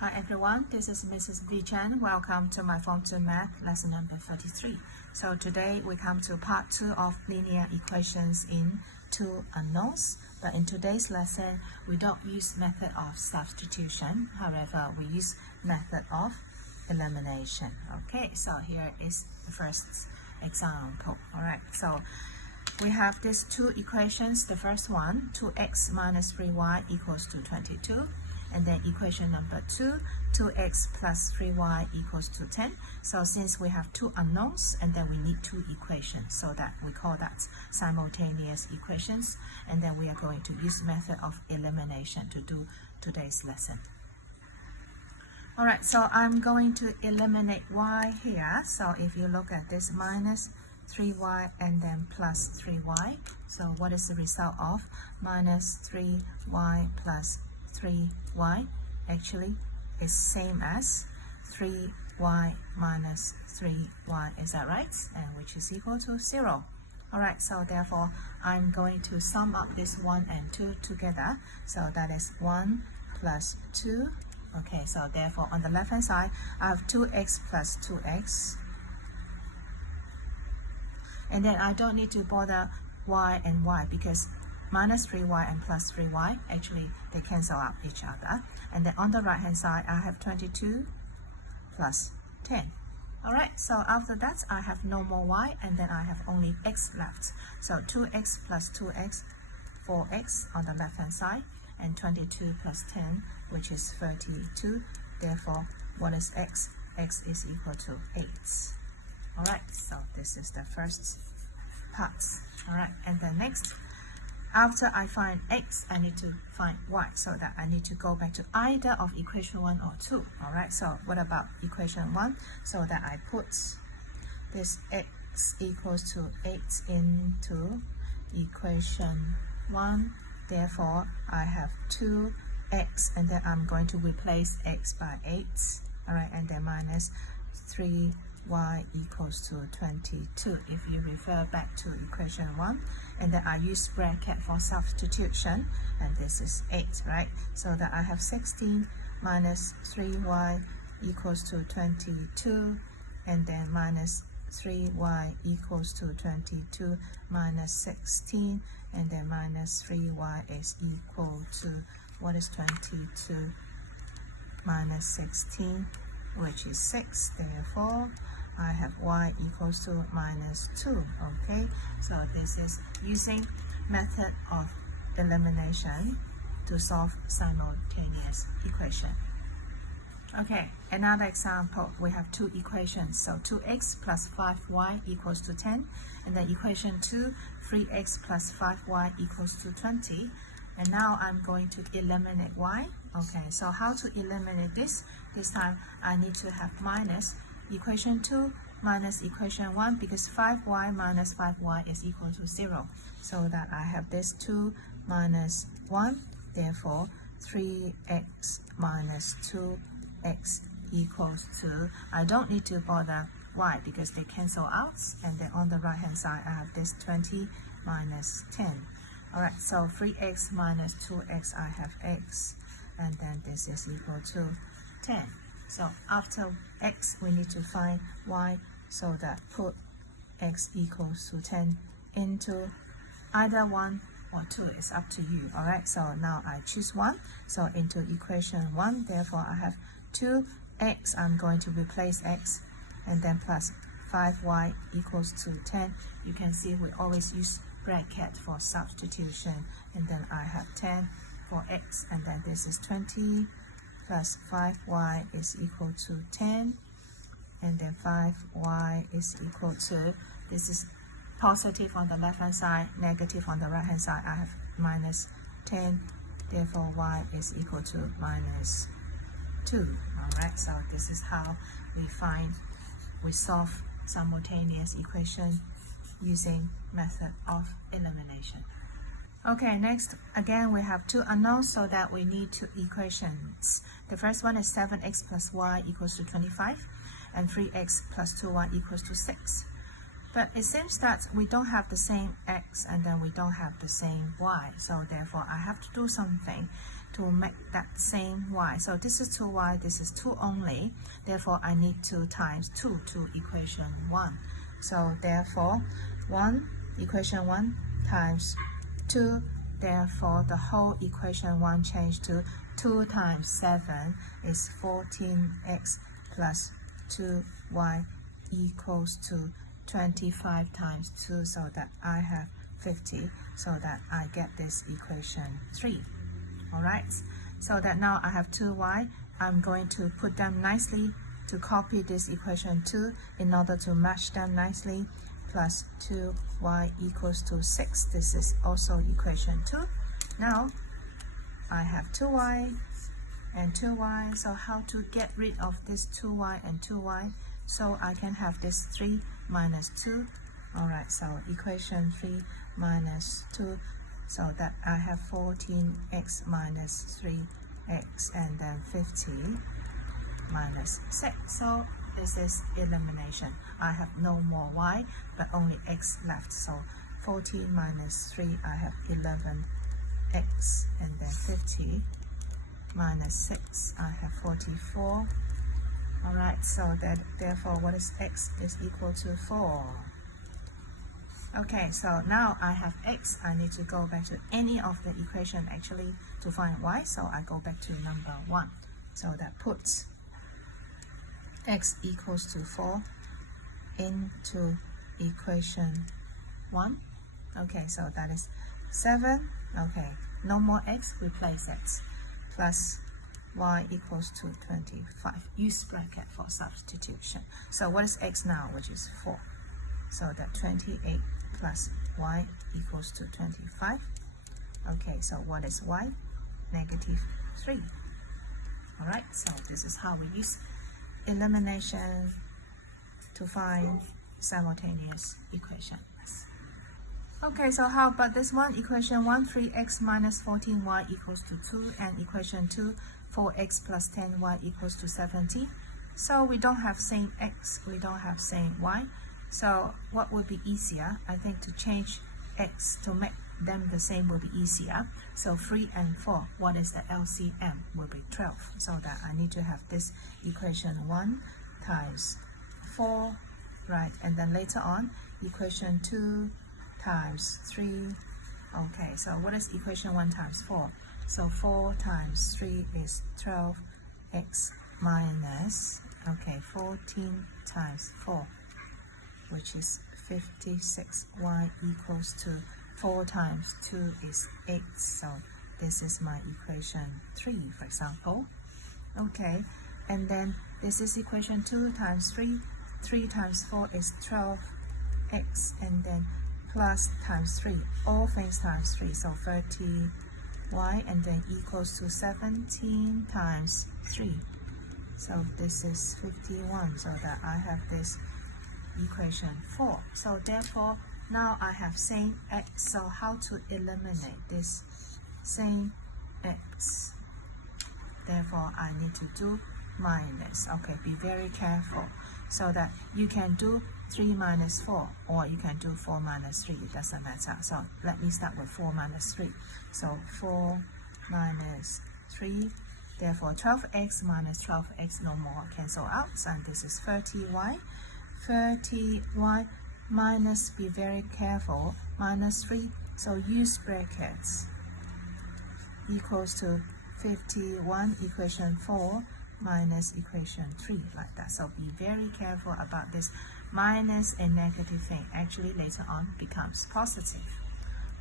Hi everyone, this is Mrs. V Chen. Welcome to my Form 2 Math lesson number 33. So today we come to part 2 of linear equations in two unknowns. But in today's lesson, we don't use method of substitution. However, we use method of elimination. Okay, so here is the first example. Alright, so we have these two equations. The first one, 2x minus 3y equals to 22. And then equation number 2, 2x plus 3y equals to 10. So since we have two unknowns, and then we need two equations, so that we call that simultaneous equations. And then we are going to use method of elimination to do today's lesson. Alright, so I'm going to eliminate y here. So if you look at this, minus 3y and then plus 3y. So what is the result of minus 3y plus 3y? Actually is same as 3y minus 3y, is that right? And which is equal to 0. Alright, so therefore I'm going to sum up this 1 and 2 together. So that is 1 plus 2. Okay, so therefore on the left hand side I have 2x plus 2x. And then I don't need to bother y and y because minus 3y and plus 3y, actually they cancel out each other. And then on the right hand side I have 22 plus 10. Alright, so after that I have no more y and then I have only x left. So 2x plus 2x, 4x on the left hand side, and 22 plus 10, which is 32. Therefore, what is x? X is equal to 8. Alright, so this is the first part. Alright, and then next, after I find x, I need to find y, so that I need to go back to either of equation 1 or 2. Alright, so what about equation 1? So that I put this x equals to 8 into equation 1. Therefore, I have 2x, and then I'm going to replace x by 8. Alright, and then minus 3y equals to 22 if you refer back to equation 1. And then I use bracket for substitution, and this is 8, right? So that I have 16 minus 3y equals to 22, and then minus 3y equals to 22 minus 16, and then minus 3y is equal to, what is 22 minus 16, which is 6. Therefore, I have y equals to minus 2. Okay, so this is using method of elimination to solve simultaneous equation. Okay, another example, we have two equations. So 2x plus 5y equals to 10, and then equation 2, 3x plus 5y equals to 20. And now I'm going to eliminate y. Okay, so how to eliminate this? This time I need to have minus equation 2 minus equation 1, because 5y minus 5y is equal to 0. So that I have this 2 minus 1. Therefore, 3x minus 2x equals to, I don't need to bother y because they cancel out. And then on the right hand side I have this 20 minus 10. Alright, so 3x minus 2x, I have x, and then this is equal to 10. So after x, we need to find y, so that put x equals to 10 into either 1 or 2, is up to you. Alright, so now I choose 1, so into equation 1, therefore I have 2x, I'm going to replace x, and then plus 5y equals to 10. You can see we always use bracket for substitution, and then I have 10 for x, and then this is 20 plus 5y is equal to 10, and then 5y is equal to, this is positive on the left hand side, negative on the right hand side, I have minus 10, therefore y is equal to minus 2. Alright, so this is how we solve simultaneous equation using method of elimination. Okay, next, again, we have two unknowns, so that we need two equations. The first one is 7x plus y equals to 25, and 3x plus 2y equals to 6. But it seems that we don't have the same x, and then we don't have the same y. So therefore, I have to do something to make that same y. So this is 2y, this is 2 only. Therefore, I need 2 times 2 to equation 1. So therefore, equation 1 times 2. Therefore, the whole equation 1 changed to 2 times 7 is 14x plus 2y equals to 25 times 2, so that I have 50, so that I get this equation 3. Alright, so that now I have 2y. I'm going to put them nicely to copy this equation 2 in order to match them nicely. Plus 2y equals to 6. This is also equation 2. Now I have 2y and 2y. So how to get rid of this 2y and 2y? So I can have this 3 minus 2. Alright, so equation 3 minus 2. So that I have 14x minus 3x and then 50 minus 6. So this is elimination. I have no more y, but only x left. So 14 minus 3, I have 11x, and then 50 minus 6, I have 44. Alright, so that therefore what is x is equal to 4. Okay, so now I have x. I need to go back to any of the equation actually to find y. So I go back to number 1. So that puts x equals to 4 into equation 1. Okay, so that is 7. Okay, no more x, replace x. Plus y equals to 25. Use bracket for substitution. So what is x now, which is 4? So that 28 plus y equals to 25. Okay, so what is y? Negative 3. Alright, so this is how we use elimination to find simultaneous equations. Okay, so how about this one? Equation 1, 3x minus 14y equals to 2, and equation 2, 4x plus 10y equals to 70. So we don't have same x, we don't have same y. So what would be easier? I think to change x to make them the same will be easier. So 3 and 4, what is the LCM? Will be 12. So that I need to have this equation 1 times 4, right? And then later on, equation 2 times 3. Okay, so what is equation 1 times 4? So 4 times 3 is 12x minus, okay, 14 times 4, which is 56. Y equals to 4 times 2 is 8. So this is my equation 3, for example. Okay, and then this is equation 2 times 3. 3 times 4 is 12x, and then plus times 3. All things times 3, so 30y, and then equals to 17 times 3. So this is 51, so that I have this equation 4. So therefore, now I have same x. So how to eliminate this same x? Therefore, I need to do minus. Okay, be very careful, so that you can do 3 minus 4, or you can do 4 minus 3. It doesn't matter. So let me start with 4 minus 3. So 4 minus 3. Therefore, 12x minus 12x no more cancel out. And this is 30y. 30y minus, be very careful, minus 3. So use brackets. Equals to 51, equation 4 minus equation 3, like that. So be very careful about this minus a negative thing. Actually, later on becomes positive.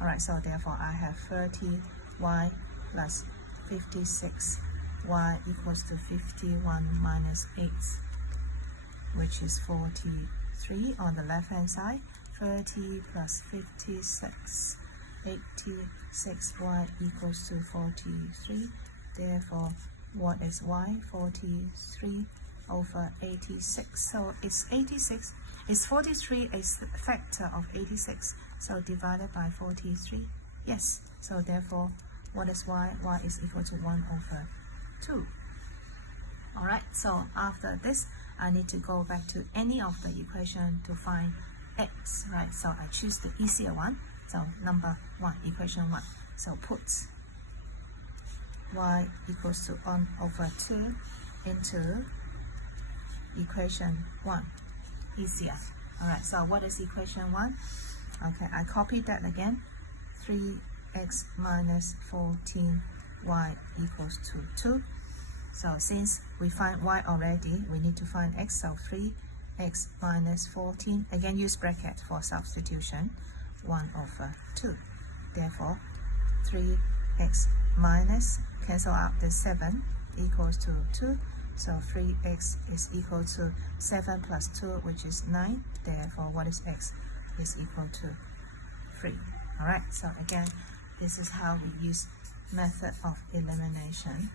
Alright, so therefore I have 30y plus 56y equals to 51 minus 8, which is 43 on the left hand side. 30 plus 56, 86y equals to 43. Therefore, what is y? 43 over 86. So it's 86. Is 43 a factor of 86? So divided by 43. Yes. So therefore, what is y? Y is equal to 1 over 2. Alright, so after this, I need to go back to any of the equation to find x, right? So I choose the easier one. So number 1, equation 1. So put y equals to 1 over 2 into equation 1. Easier. Alright, so what is equation 1? Okay, I copy that again. 3x minus 14y equals to 2. So since we find y already, we need to find x, so 3x minus 14. Again, use bracket for substitution. 1 over 2. Therefore, 3x minus, cancel out the 7, equals to 2. So 3x is equal to 7 plus 2, which is 9. Therefore, what is x? Is equal to 3. Alright, so again, this is how we use method of elimination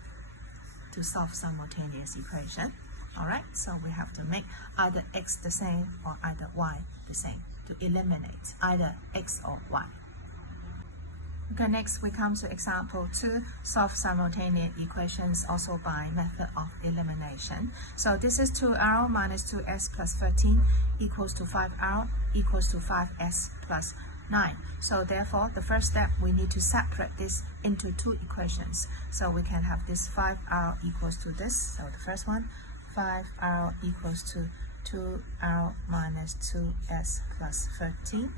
to solve simultaneous equation. Alright, so we have to make either x the same or either y the same to eliminate either x or y. Okay, next we come to example 2, solve simultaneous equations also by method of elimination. So this is 2r minus 2s plus 13 equals to 5r equals to 5s plus 9. So therefore, the first step, we need to separate this into two equations. So we can have this 5r equals to this. So the first one, 5r equals to 2r minus 2s plus 13.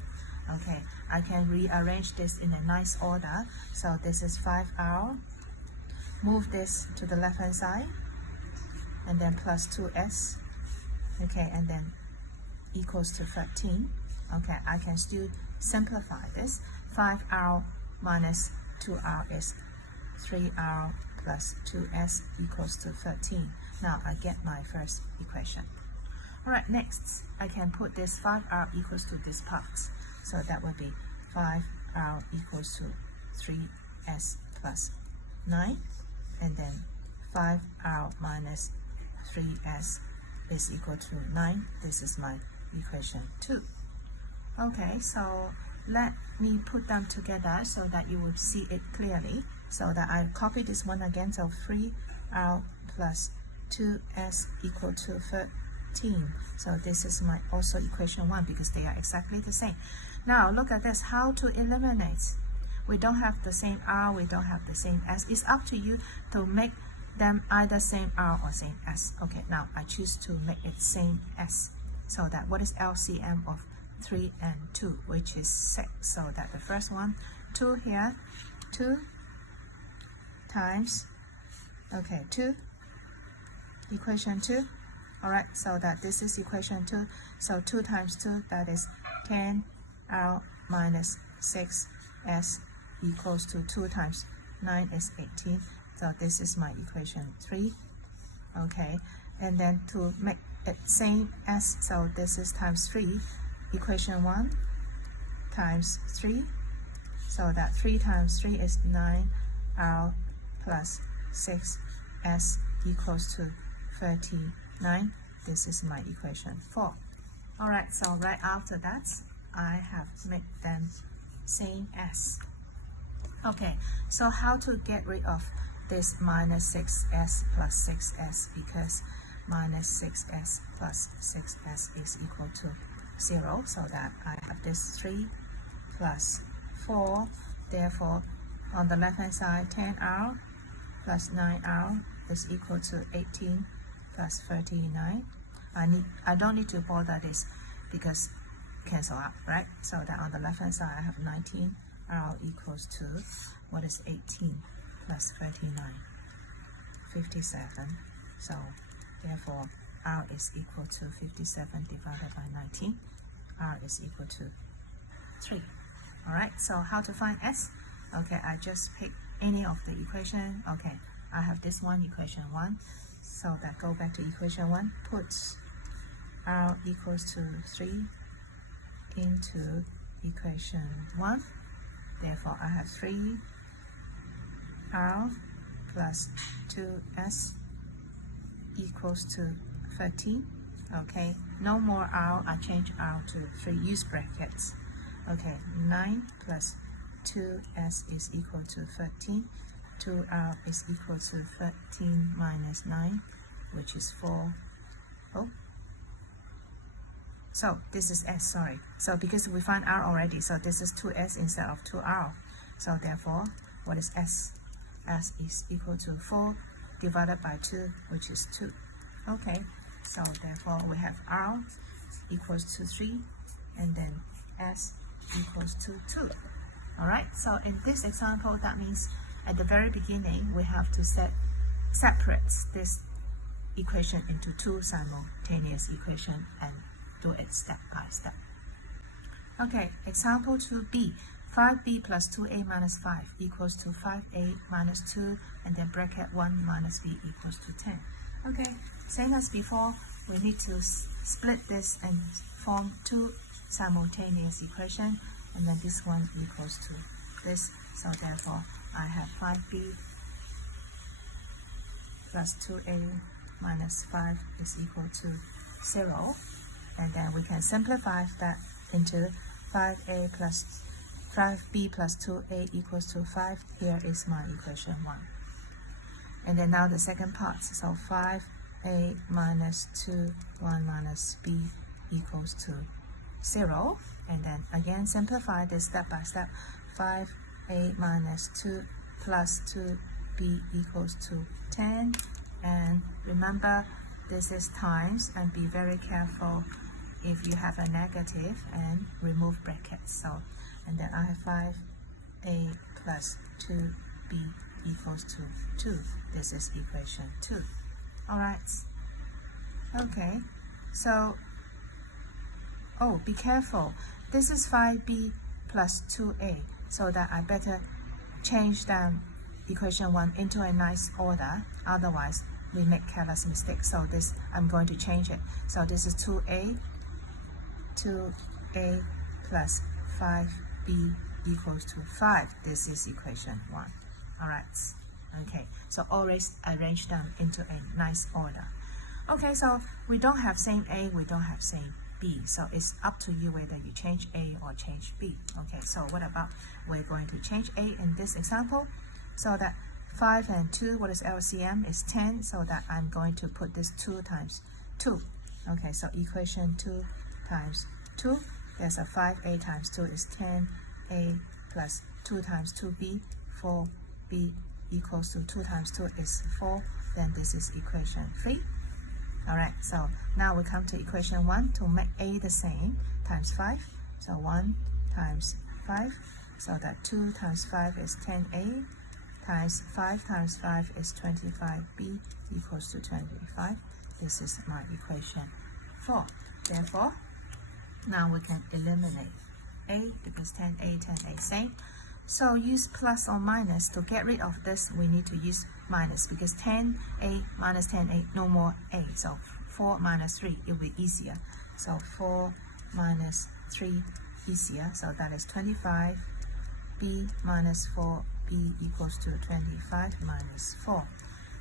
Okay, I can rearrange this in a nice order. So this is 5r. Move this to the left hand side, and then plus 2s. Okay, and then equals to 13. Okay, I can still simplify this. 5r minus 2r is 3r plus 2s equals to 13. Now I get my first equation. Alright, next I can put this 5r equals to this part. So that would be 5r equals to 3s plus 9. And then 5r minus 3s is equal to 9. This is my equation 2. Okay, so let me put them together so that you will see it clearly. So that I copy this one again. So 3r plus 2s equal to 13. So this is my also equation 1 because they are exactly the same. Now look at this, how to eliminate. We don't have the same r, we don't have the same s. It's up to you to make them either same r or same s. Okay, now I choose to make it same s. So that what is LCM of 3 and 2, which is 6. So that the first one, 2 here, 2 times, okay, 2, equation 2. Alright, so that this is equation 2. So 2 times 2, that is 10r minus 6s equals to 2 times 9 is 18. So this is my equation 3. Okay, and then to make it same s, so this is times 3. Equation 1 times 3. So that 3 times 3 is 9r plus 6s equals to 39. This is my equation 4. Alright, so right after that, I have made them same s. Okay, so how to get rid of this minus 6s plus 6s, because minus 6s plus 6s is equal to 0, so that I have this 3 plus 4. Therefore, on the left hand side, 10r plus 9r is equal to 18 plus 39. I don't need to bother this because cancel out, right? So that on the left hand side I have 19r equals to, what is 18 plus 39? 57. So therefore r is equal to 57 divided by 19. R is equal to 3. Alright, so how to find s? Okay, I just pick any of the equation. Okay, I have this one, equation 1. So that go back to equation 1. Put r equals to 3 into equation 1. Therefore, I have 3r plus 2s equals to 13. Okay, no more r, I change r to 3, use brackets. Okay, 9 plus 2s is equal to 13. 2r is equal to 13 minus 9, which is 4. Oh, so this is s, sorry. So because we find r already, so this is 2s instead of 2r. So therefore, what is s? s is equal to 4 divided by 2, which is 2. Okay, so therefore we have r equals to 3, and then s equals to 2. Alright, so in this example, that means at the very beginning we have to separate this equation into two simultaneous equations and do it step by step. Okay, example 2b. 5b plus 2a minus 5 equals to 5a minus 2, and then bracket 1 minus b equals to 10. Okay, same as before, we need to split this and form two simultaneous equations, and then this one equals to this. So therefore, I have 5b plus 2a minus 5 is equal to 0. And then we can simplify that into 5b plus 2a equals to 5. Here is my equation 1. And then now the second part. So 5a minus 2, 1 minus b equals to 0. And then again simplify this step by step. 5a minus 2 plus 2b equals to 10. And remember, this is times, and be very careful if you have a negative and remove brackets. So, and then I have 5a plus 2b equals to 2. This is equation 2. Alright. Okay. So, oh, be careful. This is 5b plus 2a. So that I better change the equation 1 into a nice order. Otherwise, we make careless mistakes. So this, I'm going to change it. So this is 2a plus 5b equals to 5. This is equation 1. Alright. Okay, so always arrange them into a nice order. Okay, so we don't have same a, we don't have same b. So it's up to you whether you change a or change b. Okay, so what about we're going to change a in this example? So that 5 and 2, what is LCM? Is 10, so that I'm going to put this 2 times 2. Okay, so equation 2 times 2, there's a 5a times 2 is 10a plus 2 times 2b, 4b equals to 2 times 2 is 4, then this is equation 3. Alright, so now we come to equation 1 to make a the same, times 5, so 1 times 5, so that 2 times 5 is 10a, times 5 times 5 is 25b equals to 25. This is my equation 4. Therefore, now we can eliminate a because 10a same. So use plus or minus. To get rid of this, we need to use minus because 10a minus 10a, no more a. So 4 minus 3, it will be easier. So 4 minus 3 easier. So that is 25. b minus 4b equals to 25 minus 4.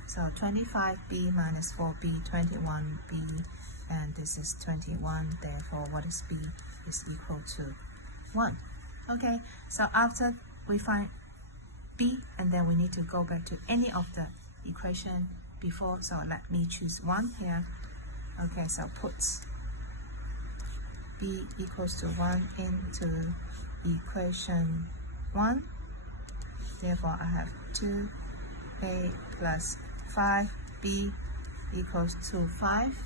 So 25b minus 4b, 21b, and this is 21. Therefore, what is b is equal to 1. Okay, so after we find b, and then we need to go back to any of the equation before. So let me choose 1 here. Okay, so put b equals to 1 into equation 1. Therefore, I have 2a plus 5b equals to 5.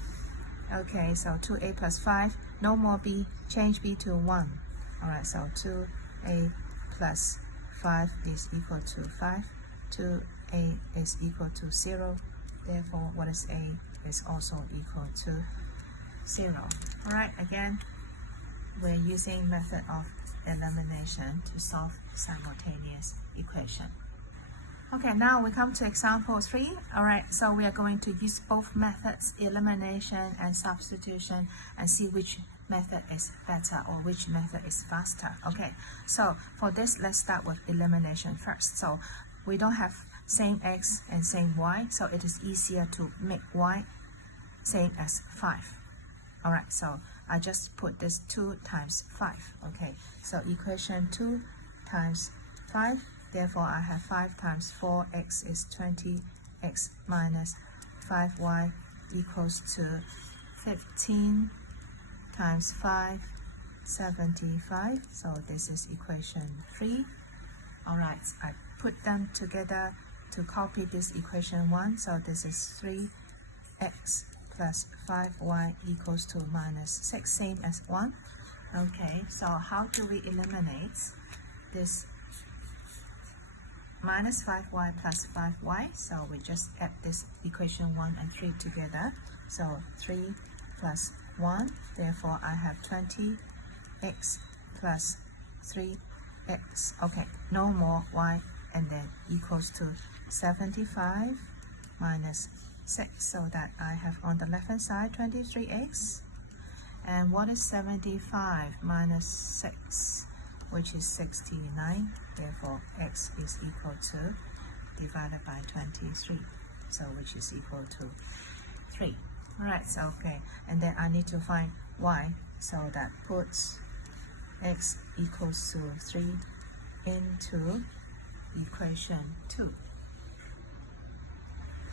Okay, so 2a plus 5, no more b, change b to 1. Alright, so 2a plus 5 is equal to 5. 2a is equal to 0. Therefore, what is a is also equal to 0. Alright, again, we're using method of elimination to solve simultaneous equation. Okay, now we come to example 3. Alright, so we are going to use both methods, elimination and substitution, and see which method is better or which method is faster. Okay, so for this, let's start with elimination first. So we don't have same x and same y, so it is easier to make y same as 5. Alright, so I just put this 2 times 5. Okay, so equation 2 times 5. Therefore, I have 5 times 4x is 20x minus 5y equals to 15 times 5, 75. So this is equation 3. Alright, I put them together to copy this equation 1, so this is 3x plus 5y equals to minus 6, same as 1. Okay, so how do we eliminate this minus 5y plus 5y? So we just add this equation 1 and 3 together. So 3 plus 1, therefore I have 20x plus 3x. Okay, no more y, and then equals to 75 minus 6, so that I have on the left hand side 23x. And what is 75 minus 6, which is 69, therefore x is equal to divided by 23, so which is equal to 3. Alright, so okay, and then I need to find y, so that puts x equals to 3 into equation 2,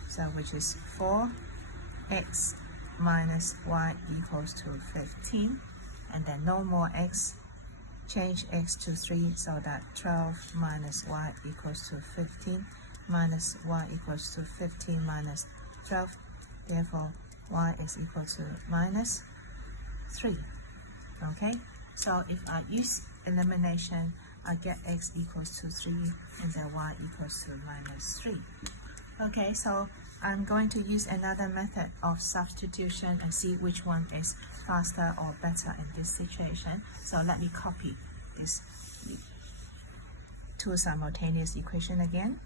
so which is 4x minus y equals to 15, and then no more x, change x to 3, so that 12 minus y equals to 15, minus y equals to 15 minus 12, therefore y is equal to minus 3. Okay, so if I use elimination, I get x equals to 3 and then y equals to minus 3. Okay, so I'm going to use another method of substitution and see which one is faster or better in this situation. So let me copy these two simultaneous equations again.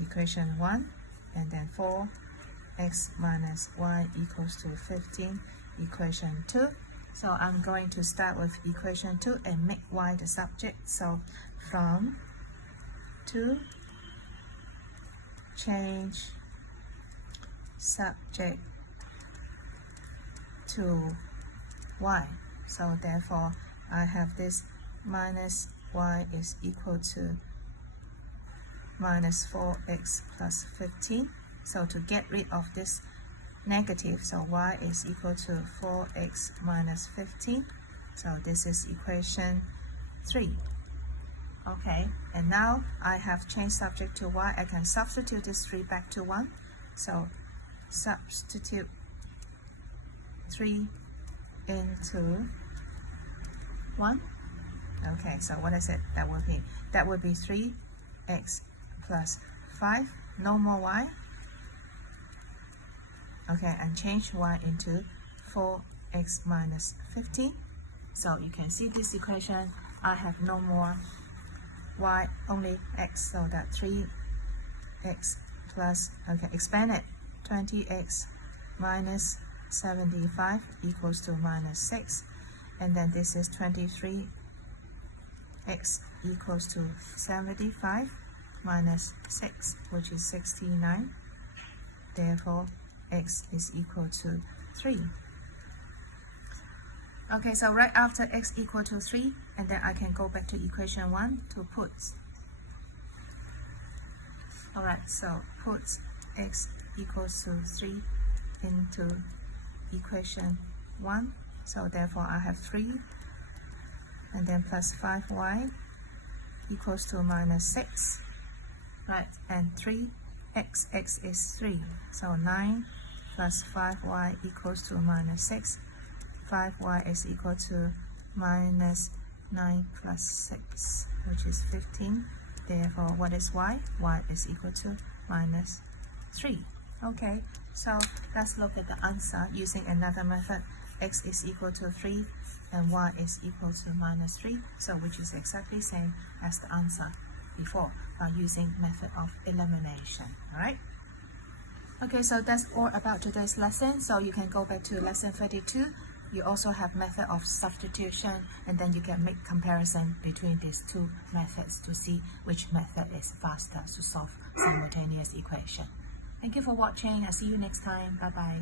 Equation 1, and then 4x minus y equals to 15, equation 2. So I'm going to start with equation 2 and make y the subject. So from 2, change subject to y. So therefore I have this minus y is equal to minus 4x plus 15. So to get rid of this negative, so y is equal to 4x minus 15. So this is equation 3. Okay, and now I have changed subject to y. I can substitute this 3 back to 1. So substitute 3 into 1. Okay, so what is it? That would be 3x plus 5, no more y. Okay, and change y into 4x minus 15. So you can see this equation, I have no more y, only x, so that 3x plus, okay, expand it, 20x minus 75 equals to minus 6, and then this is 23x equals to 75 minus 6, which is 69, therefore x is equal to 3. Okay, so right after x equal to 3, and then I can go back to equation 1 to put. Alright, so put x equals to 3 into equation 1. So therefore I have 3, and then plus 5y equals to minus 6. Right, and 3x, x is 3. So 9 plus 5y equals to minus 6. 5y is equal to minus 9 plus 6, which is 15. Therefore, what is y? Y is equal to minus 3. Okay, so let's look at the answer using another method. X is equal to 3 and y is equal to minus 3, so which is exactly same as the answer before by using method of elimination. Alright? Okay, so that's all about today's lesson. So you can go back to lesson 32. You also have method of substitution, and then you can make comparison between these two methods to see which method is faster to solve simultaneous equation. Thank you for watching. I'll see you next time. Bye bye.